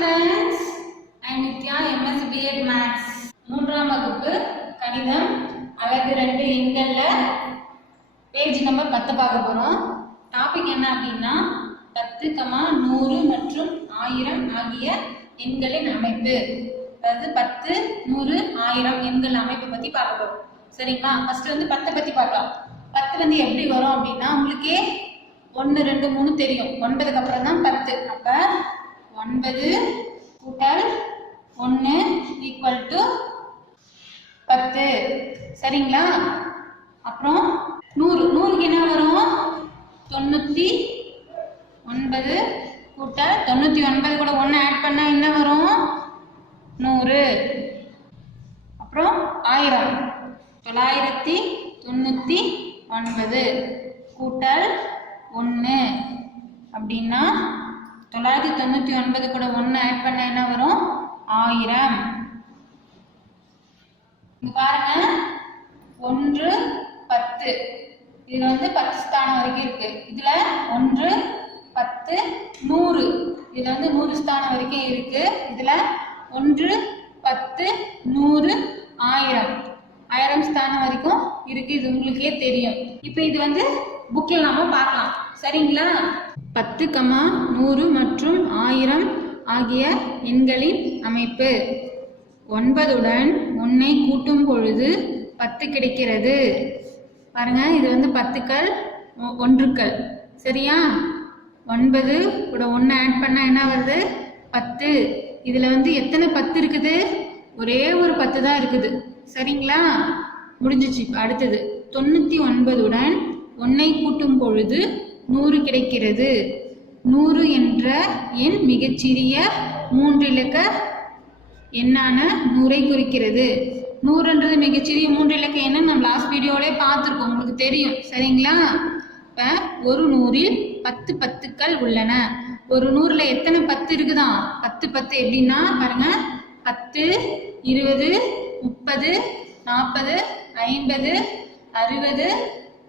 Students and Nithya MS BEd maths மூன்றாம் வகுப்பு கணிதம். அழகு ரெண்டு எண்கள்ல பேஜ் நம்பர் பத்து பார்க்க போறோம். டாபிக் என்ன அப்படின்னா பத்து கமா நூறு மற்றும் ஆயிரம் ஆகிய எண்களின் அமைப்பு. அதாவது பத்து நூறு ஆயிரம் எண்கள் அமைப்பை பத்தி பார்க்க போறோம். சரிங்களா? ஃபர்ஸ்ட் வந்து பத்தை பத்தி பார்க்கலாம். பத்து வந்து எப்படி வரும் அப்படின்னா உங்களுக்கே ஒன்று ரெண்டு மூணு தெரியும். ஒன்பதுக்கு அப்புறம் தான் பத்து. அப்போ ஒன்பது கூட்டல் ஒன்று ஈக்குவல் டு பத்து. சரிங்களா? அப்புறம் நூறு. நூறுக்கு என்ன வரும்? தொண்ணூற்றி ஒன்பது கூட்டல் தொண்ணூற்றி ஒன்பது கூட ஒன்று ஆட் பண்ணால் என்ன வரும்? நூறு. அப்புறம் ஆயிரம். தொள்ளாயிரத்தி தொண்ணூற்றி ஒன்பது கூட்டல் ஒன்று அப்படின்னா தொள்ளாயிரத்தி தொண்ணூற்றி ஒன்பது கூட ஒன்று ஆட் பண்ண என்ன வரும்? ஆயிரம். இங்க பாருங்க. ஒன்று பத்து. இதுல வந்து பத்து ஸ்தானம் வரைக்கும் இருக்கு. இதுல ஒன்று பத்து நூறு. இதுல வந்து நூறு ஸ்தானம் வரைக்கும் இருக்கு. இதுல ஒன்று பத்து நூறு ஆயிரம். ஆயிரம் ஸ்தானம் வரைக்கும் இருக்கு. இது உங்களுக்கே தெரியும். இப்போ இது வந்து புக்கில் நாம பார்க்கலாம். சரிங்களா? பத்து கமா நூறு மற்றும் ஆயிரம் ஆகிய எண்களின் அமைப்பு. ஒன்பதுடன் ஒன்னை கூட்டும் பொழுது பத்து கிடைக்கிறது. பாருங்க இது வந்து பத்துக்கள் ஒ- ஒன்றுக்கள். சரியா? ஒன்பது கூட ஒன்று ஆட் பண்ணால் என்ன வருது? பத்து. இதில் வந்து எத்தனை பத்து இருக்குது? ஒரே ஒரு பத்து தான் இருக்குது. சரிங்களா? முடிஞ்சிச்சு அடுத்தது. தொண்ணூற்றி ஒன்பதுடன் ஒன்னை கூட்டும் பொழுது நூறு கிடைக்கிறது. நூறு என்ற எண் மிகச்சிறிய மூன்றிலக்க எண்ணான நூறை குறிக்கிறது. நூறுன்றது மிகச்சிறிய மூன்று இலக்க எண்ணு நம்ம லாஸ்ட் வீடியோவிலே பார்த்துருக்கோம். உங்களுக்கு தெரியும். சரிங்களா? இப்போ ஒரு நூறில் பத்து பத்துக்கள் உள்ளன. ஒரு நூறில் எத்தனை பத்து இருக்குதான் பத்து பத்து. எப்படின்னா பாருங்க. பத்து இருபது முப்பது நாற்பது ஐம்பது அறுபது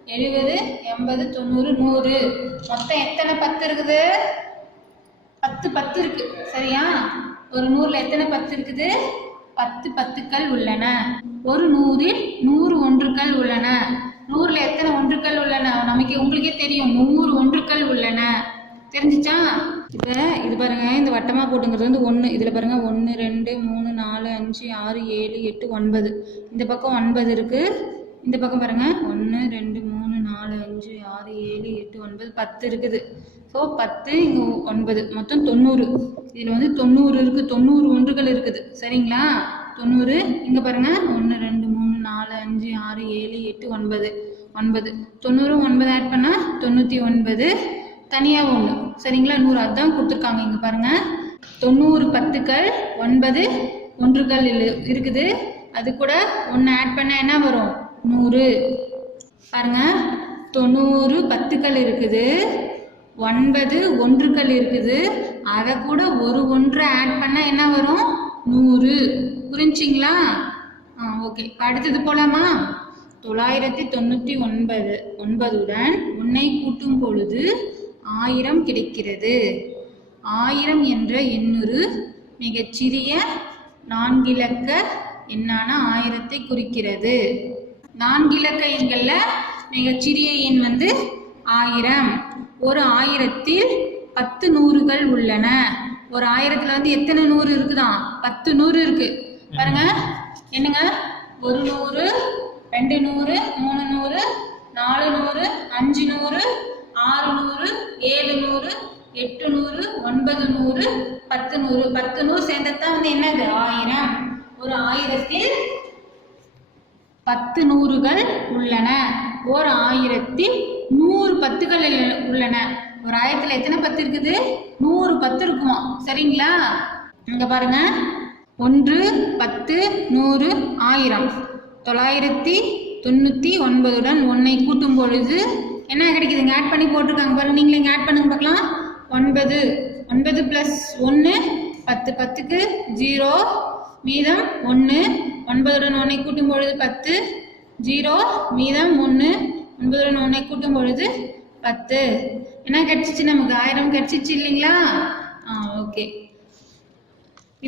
எழுபது எண்பது தொண்ணூறு நூறு. மொத்தம் எத்தனை பத்து இருக்குது? பத்து பத்து இருக்கு. சரியா? ஒரு நூறுல எத்தனை பத்து இருக்குது? பத்து பத்துக்கள் உள்ளன. ஒரு நூறில் நூறு ஒன்றுக்கள் உள்ளன. நூறுல எத்தனை ஒன்றுக்கள் உள்ளன? நமக்கு உங்களுக்கே தெரியும். நூறு ஒன்றுக்கள் உள்ளன. தெரிஞ்சுச்சா? இப்போ இது பாருங்க இந்த வட்டமா போட்டுங்கிறது வந்து ஒன்று இதில் பாருங்க ஒன்று ரெண்டு மூணு நாலு அஞ்சு ஆறு ஏழு எட்டு ஒன்பது. இந்த பக்கம் ஒன்பது இருக்கு. இந்த பக்கம் பாருங்க. ஒன்று ரெண்டு மூணு நாலு அஞ்சு ஆறு ஏழு எட்டு ஒன்பது பத்து இருக்குது. ஸோ பத்து இங்கே ஒன்பது. மொத்தம் தொண்ணூறு. இதில் வந்து தொண்ணூறு இருக்குது தொண்ணூறு ஒன்றுகள் இருக்குது. சரிங்களா? தொண்ணூறு. இங்கே பாருங்க. ஒன்று ரெண்டு மூணு நாலு அஞ்சு ஆறு ஏழு எட்டு ஒன்பது. ஒன்பது. தொண்ணூறு ஒன்பது ஆட் பண்ணால் தொண்ணூற்றி ஒன்பது. தனியாக ஒன்று சரிங்களா? நூறு. அதுதான் கொடுத்துருக்காங்க. இங்கே பாருங்க. தொண்ணூறு பத்துக்கள் ஒன்பது ஒன்றுகள் இருக்குது. அது கூட ஒன்று ஆட் பண்ணால் என்ன வரும்? நூறு. பாருங்க தொண்ணூறு பத்துக்கள் இருக்குது. ஒன்பது ஒன்றுகள் இருக்குது. அதை கூட ஒரு ஒன்று ஆட் பண்ணால் என்ன வரும்? நூறு. புரிஞ்சிங்களா? ஆ ஓகே அடுத்தது போலாமா? தொள்ளாயிரத்தி தொண்ணூற்றி ஒன்பது. ஒன்பதுடன் உன்னை கூட்டும் பொழுது ஆயிரம் கிடைக்கிறது. ஆயிரம் என்ற எண்ணூறு மிகச்சிறிய நான்கிலக்க எண்ணான ஆயிரத்தை குறிக்கிறது. நான்கிலக்க எண்கள்ல மிகச்சிறிய எண் வந்து ஆயிரம். ஒரு ஆயிரத்தில் பத்து நூறுகள் உள்ளன. ஒரு ஆயிரத்துல வந்து எத்தனை நூறு இருக்குதான் பத்து நூறு இருக்கு. பாருங்க. என்னங்க? ஒரு நூறு ரெண்டு நூறு மூணு நூறு நாலு நூறு அஞ்சு நூறு ஆறு நூறு ஏழு நூறு எட்டு நூறு ஒன்பது நூறு பத்து நூறு. பத்து நூறு சேர்ந்ததான் வந்து என்னது? ஆயிரம். ஒரு ஆயிரத்தில் பத்து நூறுகள் உள்ளன. ஓர் ஆயிரத்தில் நூறு பத்துகள் உள்ளன. ஒரு ஆயிரத்துல எத்தனை பத்து இருக்குது? நூறு பத்து இருக்குமா? சரிங்களா? இங்க பாருங்க. ஒன்று பத்து நூறு ஆயிரம். தொள்ளாயிரத்தி தொண்ணூற்றி ஒன்பதுடன் ஒன்னை கூட்டும் பொழுது என்ன கிடைக்குதுங்க? ஆட் பண்ணி போட்டிருக்காங்க பாருங்க. நீங்களே இங்கே ஆட் பண்ணுங்க பார்க்கலாம். ஒன்பது. ஒன்பது ப்ளஸ் ஒன்று பத்து. பத்துக்கு ஜீரோ மீதம் ஒன்று ஒன்பதுடன் ஒன்றை கூட்டும் பொழுது பத்து. ஜீரோ மீதம் ஒன்று ஒன்பதுடன் ஒன்றை கூட்டும் பொழுது பத்து. என்ன கிடச்சிச்சு நமக்கு? ஆயிரம் கிடச்சிச்சு இல்லைங்களா? ஆ ஓகே.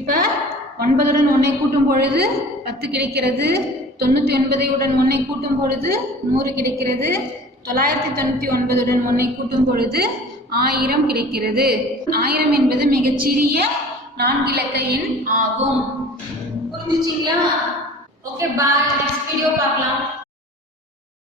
இப்போ ஒன்பதுடன் ஒன்றை கூட்டும் பொழுது பத்து கிடைக்கிறது. தொண்ணூற்றி ஒன்பதையுடன் ஒன்றை கூட்டும் பொழுது நூறு கிடைக்கிறது. தொள்ளாயிரத்தி தொண்ணூற்றி ஒன்பதுடன் ஒன்றை கூட்டும் பொழுது ஆயிரம் கிடைக்கிறது. ஆயிரம் என்பது மிகச்சிறிய நான்கிலக்க எண் ஆகும். புரிஞ்சுச்சிங்களா ஓகே பாய் நெக்ஸ்ட் வீடியோ பார்க்கலாம்